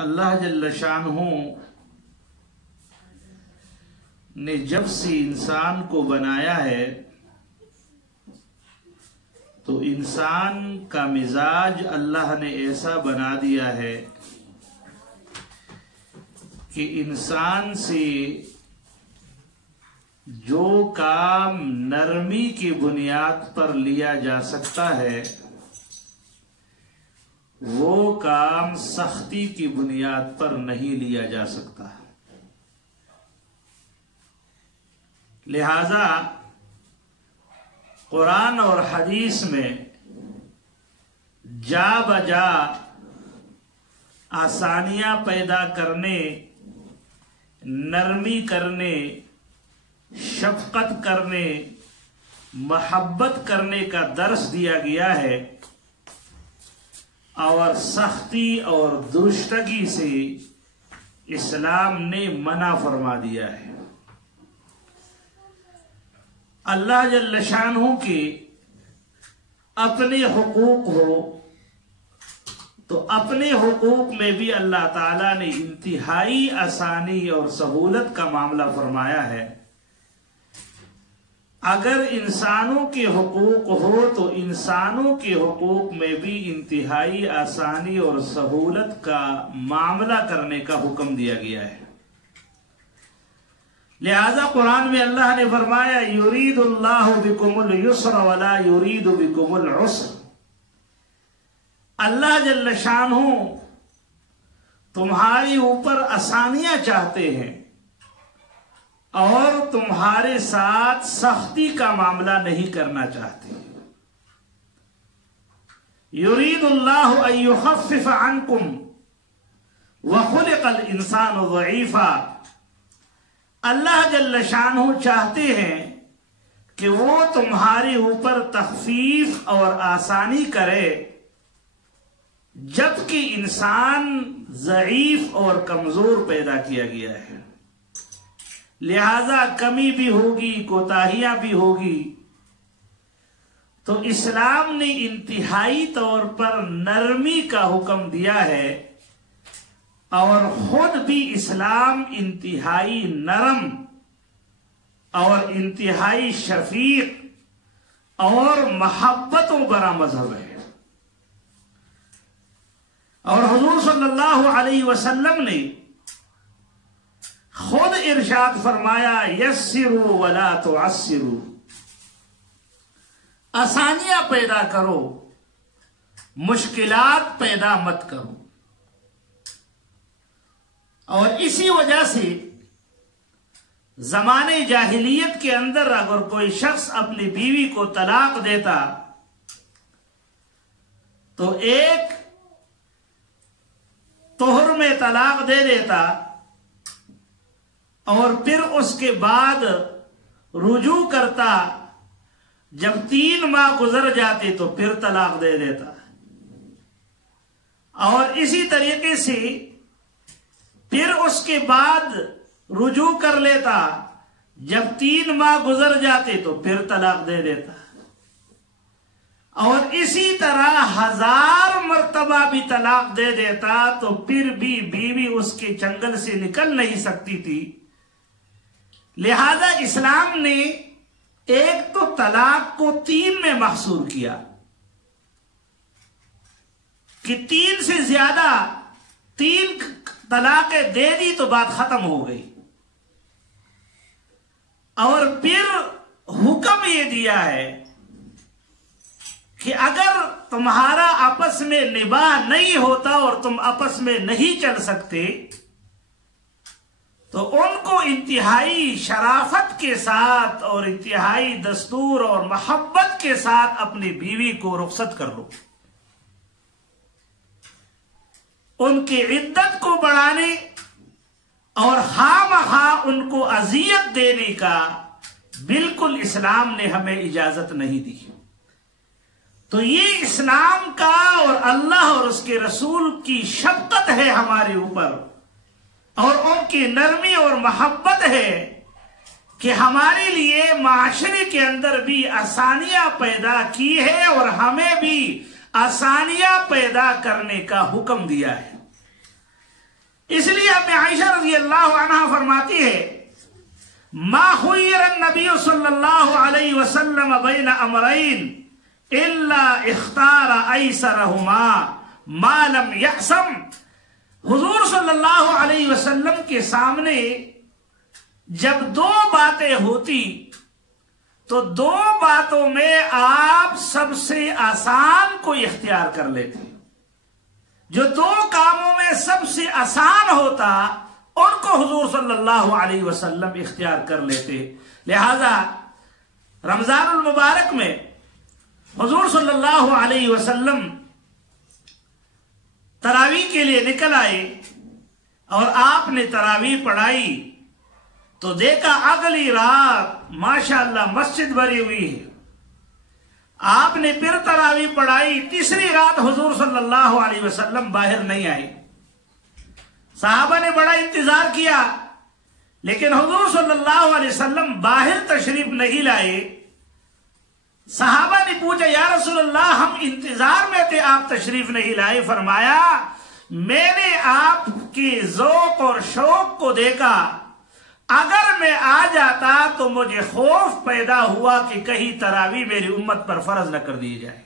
اللہ جل شانہ نے جب سے انسان کو بنایا ہے تو انسان کا مزاج اللہ نے ایسا بنا دیا ہے کہ انسان سے جو کام نرمی کی بنیاد پر لیا جا سکتا ہے وہ کام سختی کی بنیاد پر نہیں لیا جا سکتا. لہذا قرآن اور حدیث میں جا بجا آسانیاں پیدا کرنے، نرمی کرنے، شفقت کرنے، محبت کرنے کا درس دیا گیا ہے اور سختی اور درشتگی سے اسلام نے منع فرما دیا ہے. اللہ جل شانہ کے اپنے حقوق ہو تو اپنے حقوق میں بھی اللہ تعالیٰ نے انتہائی آسانی اور سہولت کا معاملہ فرمایا ہے. اگر انسانوں کے حقوق ہو تو انسانوں کے حقوق میں بھی انتہائی آسانی اور سہولت کا معاملہ کرنے کا حکم دیا گیا ہے. لہذا قرآن میں اللہ نے فرمایا یرید اللہ بکم اليسر ولا یرید بکم العسر. اللہ جل شانہ تمہارے اوپر آسانیاں چاہتے ہیں اور تمہارے ساتھ سختی کا معاملہ نہیں کرنا چاہتے. یرید اللہ ان یخفف عنکم وخلق الانسان ضعیفا. اللہ جل شانہ چاہتے ہیں کہ وہ تمہارے اوپر تخفیف اور آسانی کرے جبکہ انسان ضعیف اور کمزور پیدا کیا گیا ہے. لہذا کمی بھی ہوگی، کوتاہیاں بھی ہوگی. تو اسلام نے انتہائی طور پر نرمی کا حکم دیا ہے اور خود بھی اسلام انتہائی نرم اور انتہائی شفیق اور محبتوں بھرا مذہب ہے. اور حضور صلی اللہ علیہ وسلم نے خود ارشاد فرمایا یسروا ولا تعسروا. آسانیاں پیدا کرو، مشکلات پیدا مت کرو. اور اسی وجہ سے زمانے جاہلیت کے اندر اگر کوئی شخص اپنی بیوی کو طلاق دیتا تو ایک طہر میں طلاق دے دیتا اور پھر اس کے بعد رجوع کرتا. جب 3 ماہ گزر جاتے تو پھر طلاق دے دیتا اور اسی طریقے سے پھر اس کے بعد رجوع کر لیتا. جب 3 ماہ گزر جاتے تو پھر طلاق دے دیتا اور اسی طرح 1000 مرتبہ بھی طلاق دے دیتا تو پھر بھی بیوی اس کے چنگل سے نکل نہیں سکتی تھی. لہذا اسلام نے ایک تو طلاق کو 3 میں محصور کیا کہ 3 سے زیادہ 3 طلاقیں دے دی تو بات ختم ہو گئی. اور پھر حکم یہ دیا ہے کہ اگر تمہارا آپس میں نباہ نہیں ہوتا اور تم آپس میں نہیں چل سکتے تو ان کو انتہائی شرافت کے ساتھ اور انتہائی دستور اور محبت کے ساتھ اپنی بیوی کو رخصت کر لو. ان کی عدت کو بڑھانے اور خواہ ان کو اذیت دینے کا بالکل اسلام نے ہمیں اجازت نہیں دی. تو یہ اسلام کا اور اللہ اور اس کے رسول کی شفقت ہے ہمارے اوپر اور ان کی نرمی اور محبت ہے کہ ہمارے لیے معاشرے کے اندر بھی آسانیاں پیدا کی ہے اور ہمیں بھی آسانیاں پیدا کرنے کا حکم دیا ہے. اس لیے اب عائشہ رضی اللہ عنہا فرماتی ہے ما خیر النبی صلی اللہ علیہ وسلم بین امرین الا اختار ایسرہما ما لم یعصم. حضور صلی اللہ علیہ وسلم کے سامنے جب دو باتیں ہوتی تو دو باتوں میں آپ سب سے آسان کو اختیار کر لیتے. جو دو کاموں میں سب سے آسان ہوتا ان کو حضور صلی اللہ علیہ وسلم اختیار کر لیتے. لہذا رمضان المبارک میں حضور صلی اللہ علیہ وسلم تراویح کے لیے نکل آئے اور آپ نے تراویح پڑھائی تو دیکھا اگلی رات ماشاءاللہ مسجد بھری ہوئی ہے. آپ نے پھر تراویح پڑھائی. تیسری رات حضور صلی اللہ علیہ وسلم باہر نہیں آئے. صحابہ نے بڑا انتظار کیا لیکن حضور صلی اللہ علیہ وسلم باہر تشریف نہیں لائے. صحابہ نے پوچھا یا رسول اللہ ہم انتظار میں تھے آپ تشریف نہیں لائے. فرمایا میں نے آپ کے ذوق اور شوق کو دیکھا. اگر میں آ جاتا تو مجھے خوف پیدا ہوا کہ کہیں تراویح میری امت پر فرض نہ کر دی جائے.